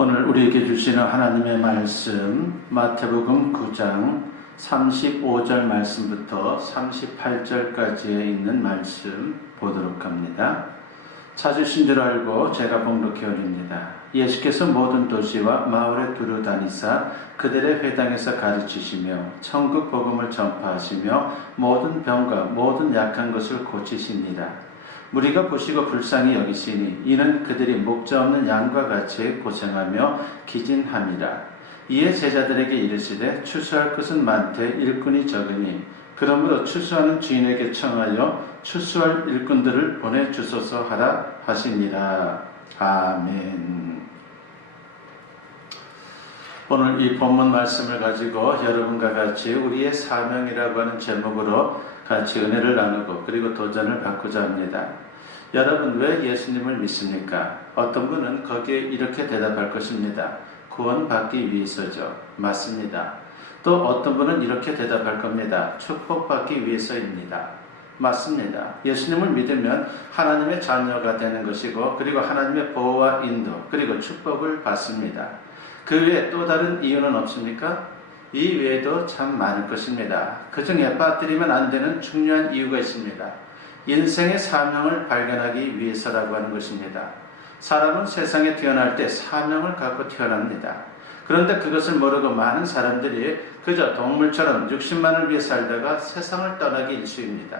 오늘 우리에게 주시는 하나님의 말씀 마태복음 9장 35절 말씀부터 38절까지에 있는 말씀 보도록 합니다. 찾으신 줄 알고 제가 봉독해 올립니다. 예수께서 모든 도시와 마을에 두루 다니사 그들의 회당에서 가르치시며 천국 복음을 전파하시며 모든 병과 모든 약한 것을 고치시니라. 무리가 보시고 불쌍히 여기시니 이는 그들이 목자 없는 양과 같이 고생하며 기진함이라. 이에 제자들에게 이르시되 추수할 것은 많되 일꾼이 적으니 그러므로 추수하는 주인에게 청하여 추수할 일꾼들을 보내주소서 하라 하시니라. 아멘. 오늘 이 본문 말씀을 가지고 여러분과 같이 우리의 사명이라고 하는 제목으로 같이 은혜를 나누고 그리고 도전을 받고자 합니다. 여러분 왜 예수님을 믿습니까? 어떤 분은 거기에 이렇게 대답할 것입니다. 구원받기 위해서죠. 맞습니다. 또 어떤 분은 이렇게 대답할 겁니다. 축복받기 위해서입니다. 맞습니다. 예수님을 믿으면 하나님의 자녀가 되는 것이고 그리고 하나님의 보호와 인도 그리고 축복을 받습니다. 그 외에 또 다른 이유는 없습니까? 이 외에도 참 많을 것입니다. 그 중에 빠뜨리면 안 되는 중요한 이유가 있습니다. 인생의 사명을 발견하기 위해서라고 하는 것입니다. 사람은 세상에 태어날 때 사명을 갖고 태어납니다. 그런데 그것을 모르고 많은 사람들이 그저 동물처럼 육신만을 위해 살다가 세상을 떠나기 일쑤입니다.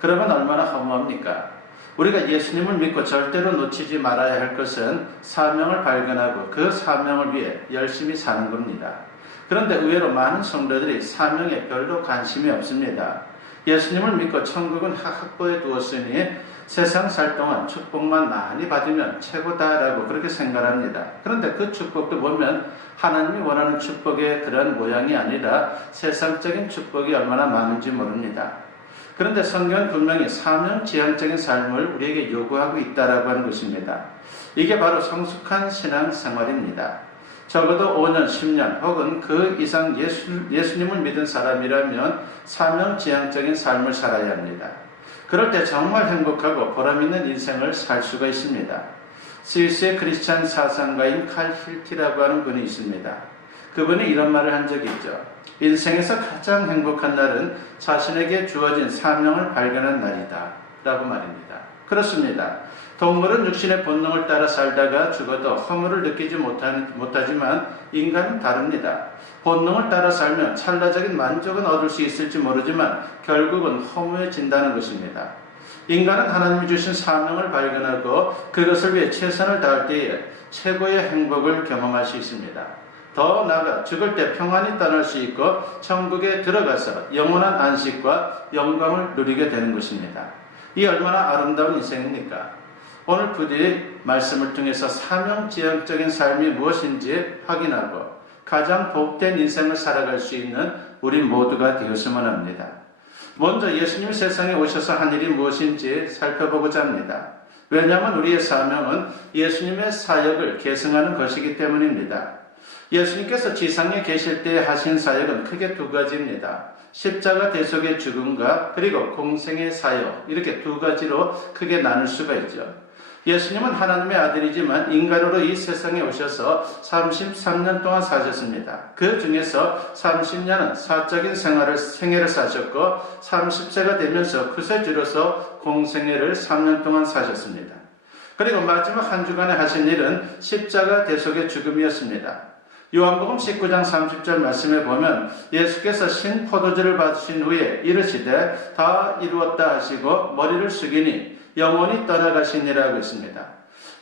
그러면 얼마나 허무합니까? 우리가 예수님을 믿고 절대로 놓치지 말아야 할 것은 사명을 발견하고 그 사명을 위해 열심히 사는 겁니다. 그런데 의외로 많은 성도들이 사명에 별로 관심이 없습니다. 예수님을 믿고 천국은 확보해 두었으니 세상 살 동안 축복만 많이 받으면 최고다라고 그렇게 생각합니다. 그런데 그 축복도 보면 하나님이 원하는 축복의 그런 모양이 아니라 세상적인 축복이 얼마나 많은지 모릅니다. 그런데 성경은 분명히 사명지향적인 삶을 우리에게 요구하고 있다라고 하는 것입니다. 이게 바로 성숙한 신앙생활입니다. 적어도 5년, 10년 혹은 그 이상 예수님을 믿은 사람이라면 사명지향적인 삶을 살아야 합니다. 그럴 때 정말 행복하고 보람있는 인생을 살 수가 있습니다. 스위스의 크리스찬 사상가인 칼 힐티라고 하는 분이 있습니다. 그분이 이런 말을 한 적이 있죠. 인생에서 가장 행복한 날은 자신에게 주어진 사명을 발견한 날이다 라고 말입니다. 그렇습니다. 동물은 육신의 본능을 따라 살다가 죽어도 허물을 느끼지 못하지만 인간은 다릅니다. 본능을 따라 살면 찰나적인 만족은 얻을 수 있을지 모르지만 결국은 허무해진다는 것입니다. 인간은 하나님이 주신 사명을 발견하고 그것을 위해 최선을 다할 때에 최고의 행복을 경험할 수 있습니다. 더 나아가 죽을 때 평안히 떠날 수 있고 천국에 들어가서 영원한 안식과 영광을 누리게 되는 것입니다. 이 얼마나 아름다운 인생입니까? 오늘 부디 말씀을 통해서 사명지향적인 삶이 무엇인지 확인하고 가장 복된 인생을 살아갈 수 있는 우리 모두가 되었으면 합니다. 먼저 예수님이 세상에 오셔서 한 일이 무엇인지 살펴보고자 합니다. 왜냐하면 우리의 사명은 예수님의 사역을 계승하는 것이기 때문입니다. 예수님께서 지상에 계실 때 하신 사역은 크게 두 가지입니다. 십자가 대속의 죽음과 그리고 공생의 사역, 이렇게 두 가지로 크게 나눌 수가 있죠. 예수님은 하나님의 아들이지만 인간으로 이 세상에 오셔서 33년 동안 사셨습니다. 그 중에서 30년은 사적인 생애를 사셨고 30세가 되면서 그새 줄여서 공생애를 3년 동안 사셨습니다. 그리고 마지막 한 주간에 하신 일은 십자가 대속의 죽음이었습니다. 요한복음 19장 30절 말씀에 보면 예수께서 신포도주를 받으신 후에 이르시되 다 이루었다 하시고 머리를 숙이니 영원히 떠나가시니라고 했습니다.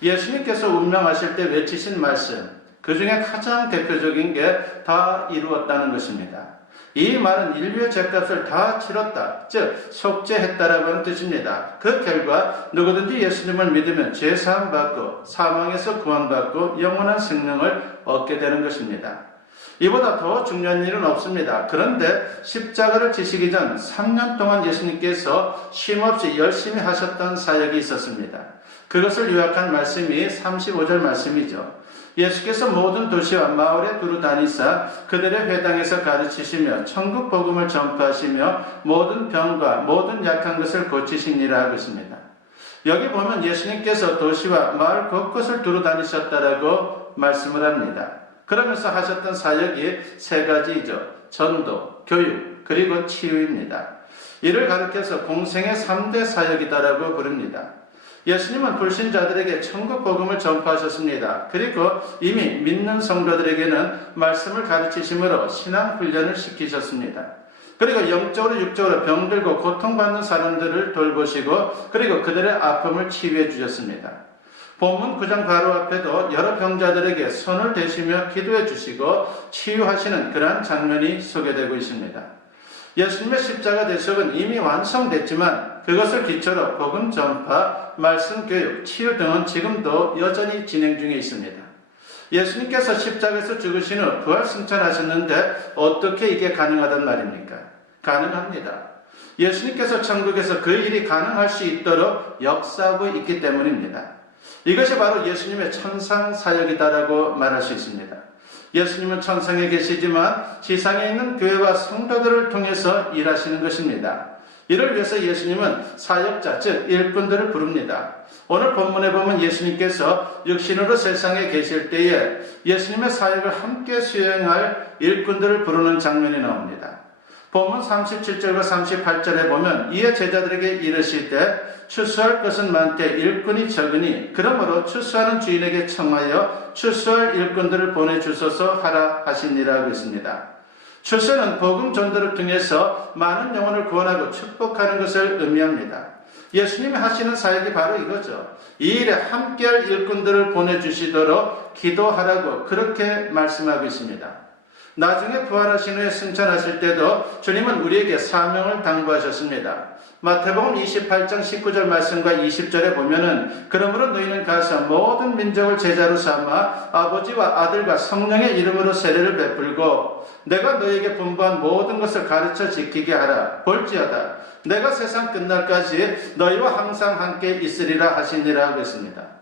예수님께서 운명하실 때 외치신 말씀, 그 중에 가장 대표적인 게 다 이루었다는 것입니다. 이 말은 인류의 죄값을 다 치렀다, 즉 속죄했다라고 하는 뜻입니다. 그 결과 누구든지 예수님을 믿으면 죄사함 받고 사망에서 구원받고 영원한 생명을 얻게 되는 것입니다. 이보다 더 중요한 일은 없습니다. 그런데 십자가를 지시기 전 3년 동안 예수님께서 쉼없이 열심히 하셨던 사역이 있었습니다. 그것을 요약한 말씀이 35절 말씀이죠. 예수께서 모든 도시와 마을에 두루 다니사 그들의 회당에서 가르치시며 천국 복음을 전파하시며 모든 병과 모든 약한 것을 고치시니라 하고 있습니다. 여기 보면 예수님께서 도시와 마을 곳곳을 두루 다니셨다라고 말씀을 합니다. 그러면서 하셨던 사역이 세 가지이죠. 전도, 교육, 그리고 치유입니다. 이를 가르쳐서 공생의 3대 사역이다라고 부릅니다. 예수님은 불신자들에게 천국 복음을 전파하셨습니다. 그리고 이미 믿는 성도들에게는 말씀을 가르치심으로 신앙 훈련을 시키셨습니다. 그리고 영적으로 육적으로 병들고 고통받는 사람들을 돌보시고 그리고 그들의 아픔을 치유해 주셨습니다. 본문 9장 바로 앞에도 여러 병자들에게 손을 대시며 기도해 주시고 치유하시는 그러한 장면이 소개되고 있습니다. 예수님의 십자가 대속은 이미 완성됐지만 그것을 기초로 복음 전파, 말씀 교육, 치유 등은 지금도 여전히 진행 중에 있습니다. 예수님께서 십자가에서 죽으신 후 부활 승천하셨는데 어떻게 이게 가능하단 말입니까? 가능합니다. 예수님께서 천국에서 그 일이 가능할 수 있도록 역사하고 있기 때문입니다. 이것이 바로 예수님의 천상 사역이다라고 말할 수 있습니다. 예수님은 천상에 계시지만 지상에 있는 교회와 성도들을 통해서 일하시는 것입니다. 이를 위해서 예수님은 사역자, 즉 일꾼들을 부릅니다. 오늘 본문에 보면 예수님께서 육신으로 세상에 계실 때에 예수님의 사역을 함께 수행할 일꾼들을 부르는 장면이 나옵니다. 본문 37절과 38절에 보면 이에 제자들에게 이르실 때 추수할 것은 많되 일꾼이 적으니 그러므로 추수하는 주인에게 청하여 추수할 일꾼들을 보내주소서 하라 하시니라 하고 있습니다. 추수는 복음 전도를 통해서 많은 영혼을 구원하고 축복하는 것을 의미합니다. 예수님이 하시는 사역이 바로 이거죠. 이 일에 함께할 일꾼들을 보내주시도록 기도하라고 그렇게 말씀하고 있습니다. 나중에 부활하신 후에 승천하실 때도 주님은 우리에게 사명을 당부하셨습니다. 마태복음 28장 19절 말씀과 20절에 보면은 그러므로 너희는 가서 모든 민족을 제자로 삼아 아버지와 아들과 성령의 이름으로 세례를 베풀고 내가 너희에게 분부한 모든 것을 가르쳐 지키게 하라. 볼지어다 내가 세상 끝날까지 너희와 항상 함께 있으리라 하시니라 하고 있습니다.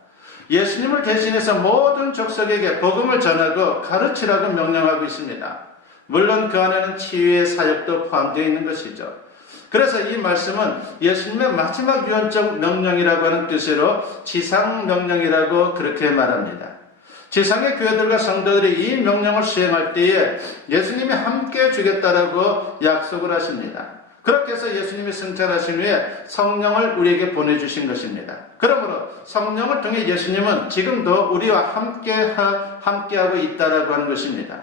예수님을 대신해서 모든 족속에게 복음을 전하고 가르치라고 명령하고 있습니다. 물론 그 안에는 치유의 사역도 포함되어 있는 것이죠. 그래서 이 말씀은 예수님의 마지막 유언적 명령이라고 하는 뜻으로 지상 명령이라고 그렇게 말합니다. 지상의 교회들과 성도들이 이 명령을 수행할 때에 예수님이 함께 주겠다라고 약속을 하십니다. 그렇게 해서 예수님이 승천하신 후에 성령을 우리에게 보내주신 것입니다. 그러므로 성령을 통해 예수님은 지금도 우리와 함께하고 있다라고 하는 것입니다.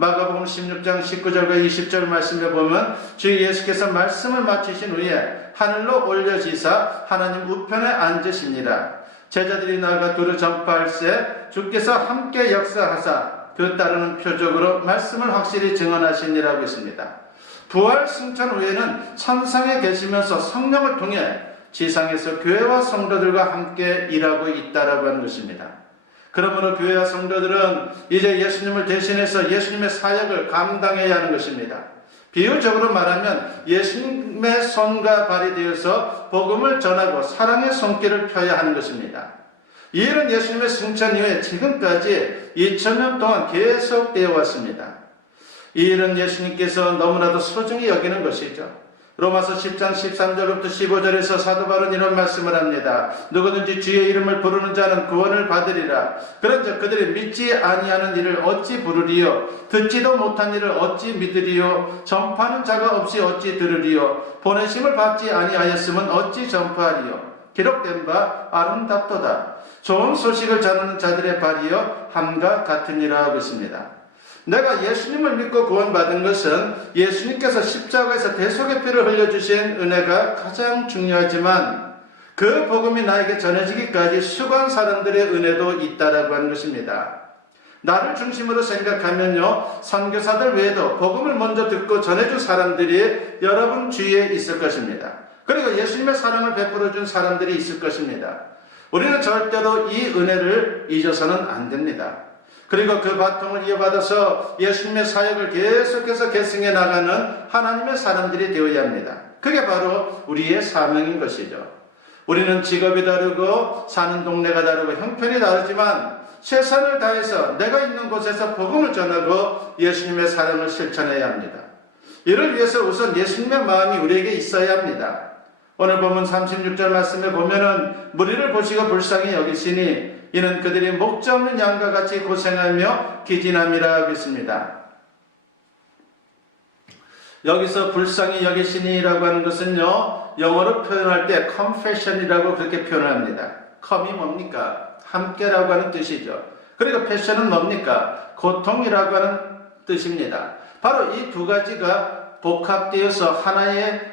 마가복음 16장 19절과 20절 말씀에 보면 주 예수께서 말씀을 마치신 후에 하늘로 올려지사 하나님 우편에 앉으시니라. 제자들이 나아가 두루 전파할세 주께서 함께 역사하사 그 따르는 표적으로 말씀을 확실히 증언하시니라고 있습니다. 부활 승천 후에는 천상에 계시면서 성령을 통해 지상에서 교회와 성도들과 함께 일하고 있다라고 하는 것입니다. 그러므로 교회와 성도들은 이제 예수님을 대신해서 예수님의 사역을 감당해야 하는 것입니다. 비유적으로 말하면 예수님의 손과 발이 되어서 복음을 전하고 사랑의 손길을 펴야 하는 것입니다. 이 일은 예수님의 승천 이후에 지금까지 2000년 동안 계속되어 왔습니다. 이 일은 예수님께서 너무나도 소중히 여기는 것이죠. 로마서 10장 13절부터 15절에서 사도 바울은 이런 말씀을 합니다. 누구든지 주의 이름을 부르는 자는 구원을 받으리라. 그런즉 그들이 믿지 아니하는 일을 어찌 부르리요? 듣지도 못한 일을 어찌 믿으리요? 전파하는 자가 없이 어찌 들으리요? 보내심을 받지 아니하였으면 어찌 전파하리요? 기록된 바 아름답도다. 좋은 소식을 전하는 자들의 발이요 함과 같으니라 하고 있습니다. 내가 예수님을 믿고 구원받은 것은 예수님께서 십자가에서 대속의 피를 흘려주신 은혜가 가장 중요하지만 그 복음이 나에게 전해지기까지 수고한 사람들의 은혜도 있다라고 하는 것입니다. 나를 중심으로 생각하면요, 선교사들 외에도 복음을 먼저 듣고 전해준 사람들이 여러분 주위에 있을 것입니다. 그리고 예수님의 사랑을 베풀어준 사람들이 있을 것입니다. 우리는 절대로 이 은혜를 잊어서는 안 됩니다. 그리고 그 바통을 이어받아서 예수님의 사역을 계속해서 계승해 나가는 하나님의 사람들이 되어야 합니다. 그게 바로 우리의 사명인 것이죠. 우리는 직업이 다르고 사는 동네가 다르고 형편이 다르지만 최선을 다해서 내가 있는 곳에서 복음을 전하고 예수님의 사랑을 실천해야 합니다. 이를 위해서 우선 예수님의 마음이 우리에게 있어야 합니다. 오늘 본문 36절 말씀에 보면은 무리를 보시고 불쌍히 여기시니 이는 그들이 목자 없는 양과 같이 고생하며 기진함이라 하겠습니다. 여기서 불쌍히 여기시니라고 하는 것은요, 영어로 표현할 때 compassion이라고 그렇게 표현합니다. com이 뭡니까? 함께라고 하는 뜻이죠. 그리고 passion은 뭡니까? 고통이라고 하는 뜻입니다. 바로 이 두 가지가 복합되어서 하나의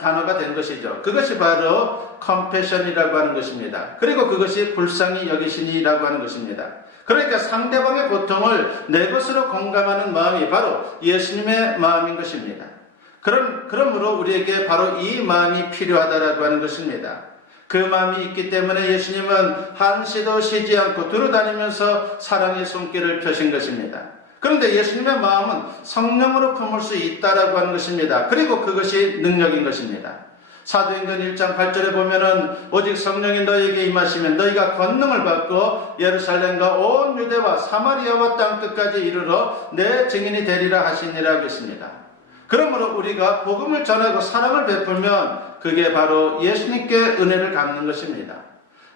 단어가 된 것이죠. 그것이 바로 compassion이라고 하는 것입니다. 그리고 그것이 불쌍히 여기시니라고 하는 것입니다. 그러니까 상대방의 고통을 내 것으로 공감하는 마음이 바로 예수님의 마음인 것입니다. 그러므로 우리에게 바로 이 마음이 필요하다라고 하는 것입니다. 그 마음이 있기 때문에 예수님은 한시도 쉬지 않고 두루다니면서 사랑의 손길을 펴신 것입니다. 그런데 예수님의 마음은 성령으로 품을 수 있다라고 하는 것입니다. 그리고 그것이 능력인 것입니다. 사도행전 1장 8절에 보면은 오직 성령이 너희에게 임하시면 너희가 권능을 받고 예루살렘과 온 유대와 사마리아와 땅 끝까지 이르러 내 증인이 되리라 하시니라 했습니다. 그러므로 우리가 복음을 전하고 사랑을 베풀면 그게 바로 예수님께 은혜를 갚는 것입니다.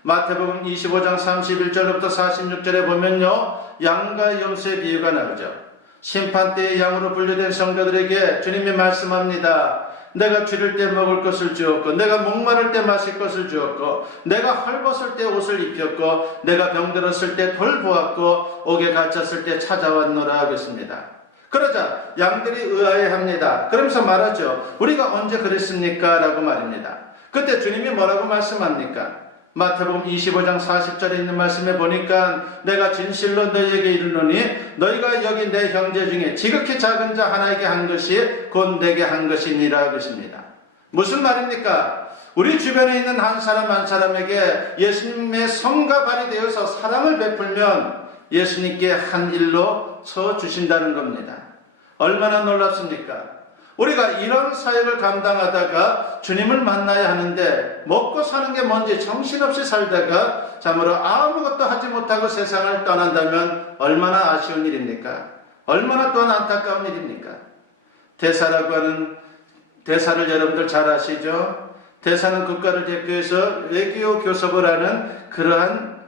마태복음 25장 31절부터 46절에 보면요, 양과 염소의 비유가 나오죠. 심판대의 양으로 분류된 성도들에게 주님이 말씀합니다. 내가 줄일 때 먹을 것을 주었고, 내가 목마를 때 마실 것을 주었고, 내가 헐벗을 때 옷을 입혔고, 내가 병들었을 때 돌보았고, 옥에 갇혔을 때 찾아왔노라 하겠습니다. 그러자 양들이 의아해합니다. 그러면서 말하죠. 우리가 언제 그랬습니까? 라고 말입니다. 그때 주님이 뭐라고 말씀합니까? 마태복음 25장 40절에 있는 말씀에 보니까 내가 진실로 너희에게 이르노니 너희가 여기 내 형제 중에 지극히 작은 자 하나에게 한 것이 곧 내게 한 것이니라 것입니다. 무슨 말입니까? 우리 주변에 있는 한 사람 한 사람에게 예수님의 손과 발이 되어서 사랑을 베풀면 예수님께 한 일로 쳐주신다는 겁니다. 얼마나 놀랍습니까? 우리가 이런 사역을 감당하다가 주님을 만나야 하는데 먹고 사는 게 뭔지 정신없이 살다가 참으로 아무것도 하지 못하고 세상을 떠난다면 얼마나 아쉬운 일입니까? 얼마나 또한 안타까운 일입니까? 대사라고 하는 대사를 여러분들 잘 아시죠? 대사는 국가를 대표해서 외교 교섭을 하는 그러한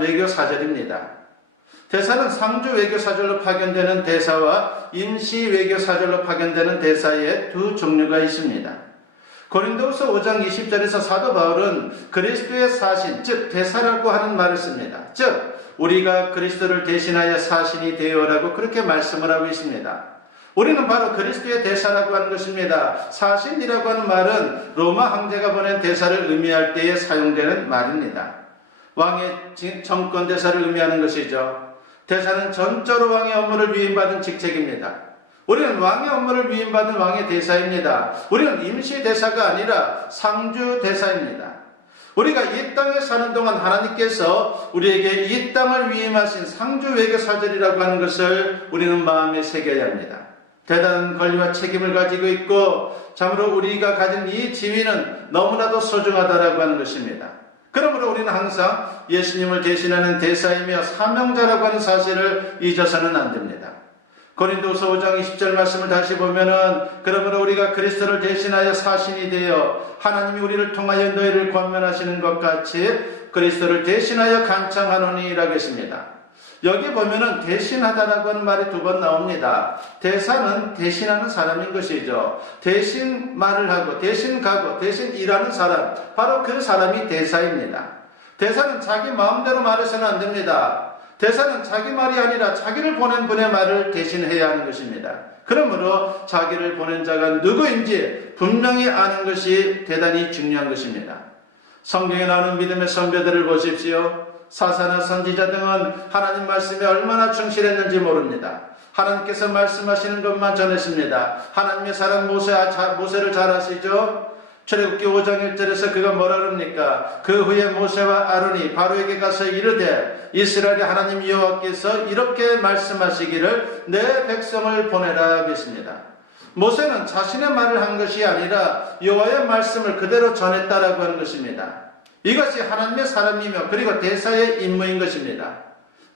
외교 사절입니다. 대사는 상주 외교사절로 파견되는 대사와 임시 외교사절로 파견되는 대사의 두 종류가 있습니다. 고린도후서 5장 20절에서 사도 바울은 그리스도의 사신, 즉 대사라고 하는 말을 씁니다. 즉 우리가 그리스도를 대신하여 사신이 되어라고 그렇게 말씀을 하고 있습니다. 우리는 바로 그리스도의 대사라고 하는 것입니다. 사신이라고 하는 말은 로마 황제가 보낸 대사를 의미할 때에 사용되는 말입니다. 왕의 정권 대사를 의미하는 것이죠. 대사는 전적으로 왕의 업무를 위임받은 직책입니다. 우리는 왕의 업무를 위임받은 왕의 대사입니다. 우리는 임시 대사가 아니라 상주 대사입니다. 우리가 이 땅에 사는 동안 하나님께서 우리에게 이 땅을 위임하신 상주 외교사절이라고 하는 것을 우리는 마음에 새겨야 합니다. 대단한 권리와 책임을 가지고 있고 참으로 우리가 가진 이 지위는 너무나도 소중하다라고 하는 것입니다. 그러므로 우리는 항상 예수님을 대신하는 대사이며 사명자라고 하는 사실을 잊어서는 안 됩니다. 고린도후서 5장 20절 말씀을 다시 보면은 그러므로 우리가 그리스도를 대신하여 사신이 되어 하나님이 우리를 통하여 너희를 권면하시는 것 같이 그리스도를 대신하여 간청하노니라고 했습니다. 여기 보면은 대신하다라고 하는 말이 두 번 나옵니다. 대사는 대신하는 사람인 것이죠. 대신 말을 하고 대신 가고 대신 일하는 사람, 바로 그 사람이 대사입니다. 대사는 자기 마음대로 말해서는 안 됩니다. 대사는 자기 말이 아니라 자기를 보낸 분의 말을 대신해야 하는 것입니다. 그러므로 자기를 보낸 자가 누구인지 분명히 아는 것이 대단히 중요한 것입니다. 성경에 나오는 믿음의 선배들을 보십시오. 사사나 선지자 등은 하나님 말씀에 얼마나 충실했는지 모릅니다. 하나님께서 말씀하시는 것만 전했습니다. 하나님의 사람 모세를 잘 아시죠? 출애굽기 5장 1절에서 그가 뭐라 그럽니까? 그 후에 모세와 아론이 바로에게 가서 이르되 이스라엘의 하나님 여호와께서 이렇게 말씀하시기를 내 백성을 보내라 하겠습니다. 모세는 자신의 말을 한 것이 아니라 여호와의 말씀을 그대로 전했다라고 하는 것입니다. 이것이 하나님의 사람이며 그리고 대사의 임무인 것입니다.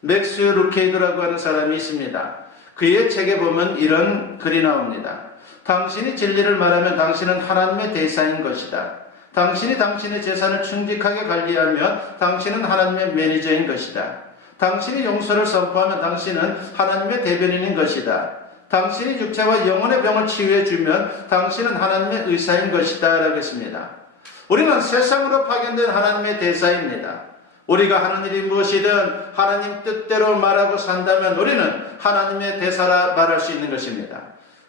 맥스 루케이드라고 하는 사람이 있습니다. 그의 책에 보면 이런 글이 나옵니다. 당신이 진리를 말하면 당신은 하나님의 대사인 것이다. 당신이 당신의 재산을 충직하게 관리하면 당신은 하나님의 매니저인 것이다. 당신이 용서를 선포하면 당신은 하나님의 대변인인 것이다. 당신이 육체와 영혼의 병을 치유해 주면 당신은 하나님의 의사인 것이다 라고 했습니다. 우리는 세상으로 파견된 하나님의 대사입니다. 우리가 하는 일이 무엇이든 하나님 뜻대로 말하고 산다면 우리는 하나님의 대사라 말할 수 있는 것입니다.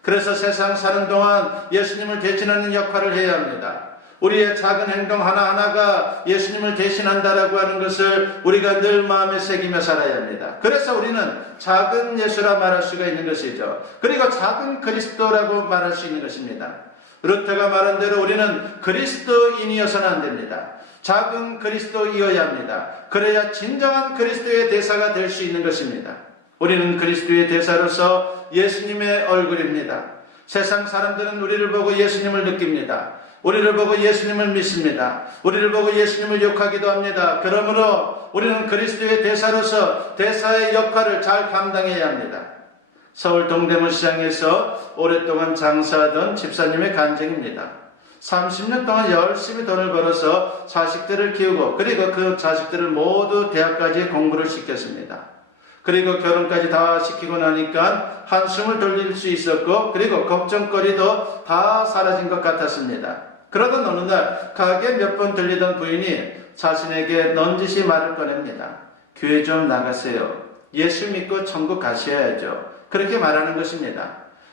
그래서 세상 사는 동안 예수님을 대신하는 역할을 해야 합니다. 우리의 작은 행동 하나하나가 예수님을 대신한다라고 하는 것을 우리가 늘 마음에 새기며 살아야 합니다. 그래서 우리는 작은 예수라 말할 수가 있는 것이죠. 그리고 작은 그리스도라고 말할 수 있는 것입니다. 루터가 말한 대로 우리는 그리스도인이어서는 안 됩니다. 작은 그리스도이어야 합니다. 그래야 진정한 그리스도의 대사가 될 수 있는 것입니다. 우리는 그리스도의 대사로서 예수님의 얼굴입니다. 세상 사람들은 우리를 보고 예수님을 느낍니다. 우리를 보고 예수님을 믿습니다. 우리를 보고 예수님을 욕하기도 합니다. 그러므로 우리는 그리스도의 대사로서 대사의 역할을 잘 감당해야 합니다. 서울 동대문 시장에서 오랫동안 장사하던 집사님의 간증입니다. 30년 동안 열심히 돈을 벌어서 자식들을 키우고 그리고 그 자식들을 모두 대학까지 공부를 시켰습니다. 그리고 결혼까지 다 시키고 나니까 한숨을 돌릴 수 있었고 그리고 걱정거리도 다 사라진 것 같았습니다. 그러던 어느 날 가게 몇 번 들리던 부인이 자신에게 넌지시 말을 꺼냅니다. 교회 좀 나가세요. 예수 믿고 천국 가셔야죠. 그렇게 말하는 것입니다.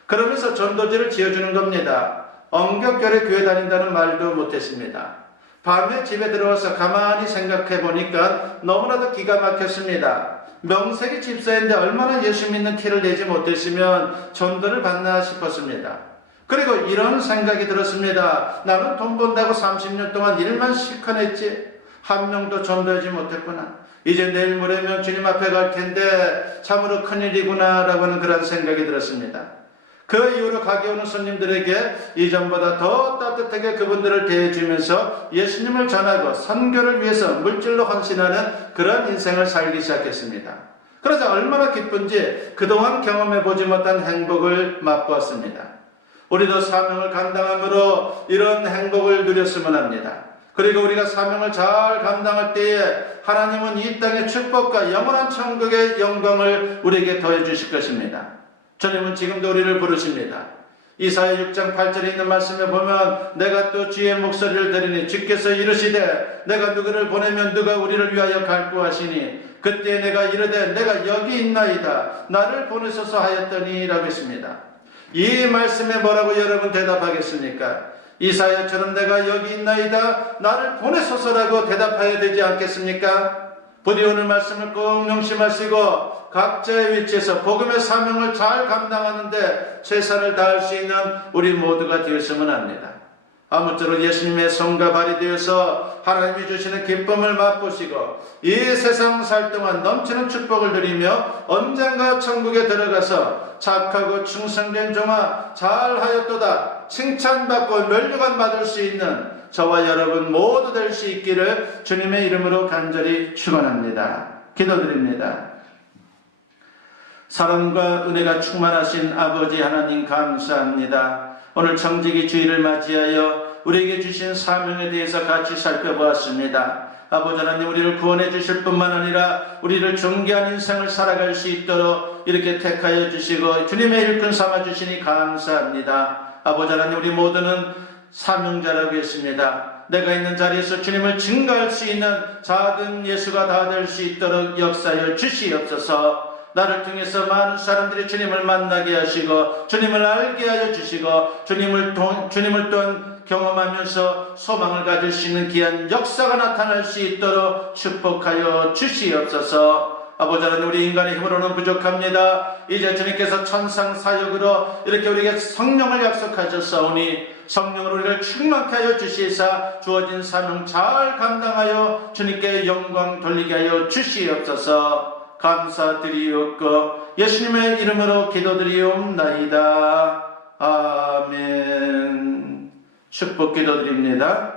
그러면서 전도지를 지어주는 겁니다. 엄격결에 교회 다닌다는 말도 못했습니다. 밤에 집에 들어와서 가만히 생각해 보니까 너무나도 기가 막혔습니다. 명색이 집사인데 얼마나 예수 믿는 티를 내지 못했으면 전도를 받나 싶었습니다. 그리고 이런 생각이 들었습니다. 나는 돈 번다고 30년 동안 일만 실컷 했지 한 명도 전도하지 못했구나. 이제 내일 모레면 주님 앞에 갈 텐데 참으로 큰일이구나 라고 하는 그런 생각이 들었습니다. 그 이후로 가게 오는 손님들에게 이전보다 더 따뜻하게 그분들을 대해주면서 예수님을 전하고 선교를 위해서 물질로 헌신하는 그런 인생을 살기 시작했습니다. 그러자 얼마나 기쁜지 그동안 경험해보지 못한 행복을 맛보았습니다. 우리도 사명을 감당함으로 이런 행복을 누렸으면 합니다. 그리고 우리가 사명을 잘 감당할 때에 하나님은 이 땅의 축복과 영원한 천국의 영광을 우리에게 더해 주실 것입니다. 주님은 지금도 우리를 부르십니다. 이사야 6장 8절에 있는 말씀에 보면 내가 또 주의 목소리를 들으니 주께서 이르시되 내가 누구를 보내면 누가 우리를 위하여 갈구 하시니 그때 내가 이르되 내가 여기 있나이다 나를 보내소서 하였더니 라고 했습니다. 이 말씀에 뭐라고 여러분 대답하겠습니까? 이사야처럼 내가 여기 있나이다 나를 보내소서라고 대답해야 되지 않겠습니까? 부디 오늘 말씀을 꼭 명심하시고 각자의 위치에서 복음의 사명을 잘 감당하는데 최선을 다할 수 있는 우리 모두가 되었으면 합니다. 아무쪼록 예수님의 손과 발이 되어서 하나님이 주시는 기쁨을 맛보시고 이 세상 살 동안 넘치는 축복을 누리며 언젠가 천국에 들어가서 착하고 충성된 종아 잘하였도다 칭찬받고 면류관 받을 수 있는 저와 여러분 모두 될 수 있기를 주님의 이름으로 간절히 축원합니다. 기도드립니다. 사랑과 은혜가 충만하신 아버지 하나님 감사합니다. 오늘 청지기 주일을 맞이하여 우리에게 주신 사명에 대해서 같이 살펴보았습니다. 아버지 하나님 우리를 구원해 주실 뿐만 아니라 우리를 존귀한 인생을 살아갈 수 있도록 이렇게 택하여 주시고 주님의 일꾼 삼아 주시니 감사합니다. 아버지 하나님 우리 모두는 사명자라고 했습니다. 내가 있는 자리에서 주님을 증거할 수 있는 작은 예수가 다 될 수 있도록 역사하여 주시옵소서. 나를 통해서 많은 사람들이 주님을 만나게 하시고 주님을 알게 하여 주시고 주님을 또한 경험하면서 소망을 가질 수 있는 귀한 역사가 나타날 수 있도록 축복하여 주시옵소서. 아버지 하나님 우리 인간의 힘으로는 부족합니다. 이제 주님께서 천상 사역으로 이렇게 우리에게 성령을 약속하셨사오니 성령으로 우리를 충만케 하여 주시사 주어진 사명 잘 감당하여 주님께 영광 돌리게 하여 주시옵소서. 감사드리옵고 예수님의 이름으로 기도드리옵나이다. 아멘. 축복 기도드립니다.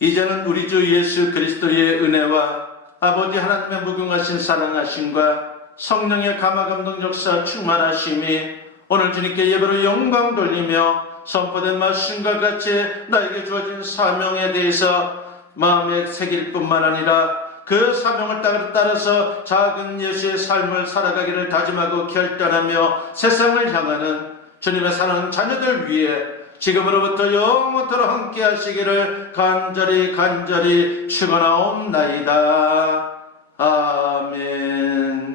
이제는 우리 주 예수 그리스도의 은혜와 아버지 하나님의 무궁하신 사랑하심과 성령의 감화감동 역사 충만하심이 오늘 주님께 예배로 영광 돌리며 선포된 말씀과 같이 나에게 주어진 사명에 대해서 마음에 새길 뿐만 아니라 그 사명을 따라서 작은 예수의 삶을 살아가기를 다짐하고 결단하며 세상을 향하는 주님의 사랑하는 자녀들 위해 지금으로부터 영원토록 함께 하시기를 간절히 축원하옵나이다. 아멘.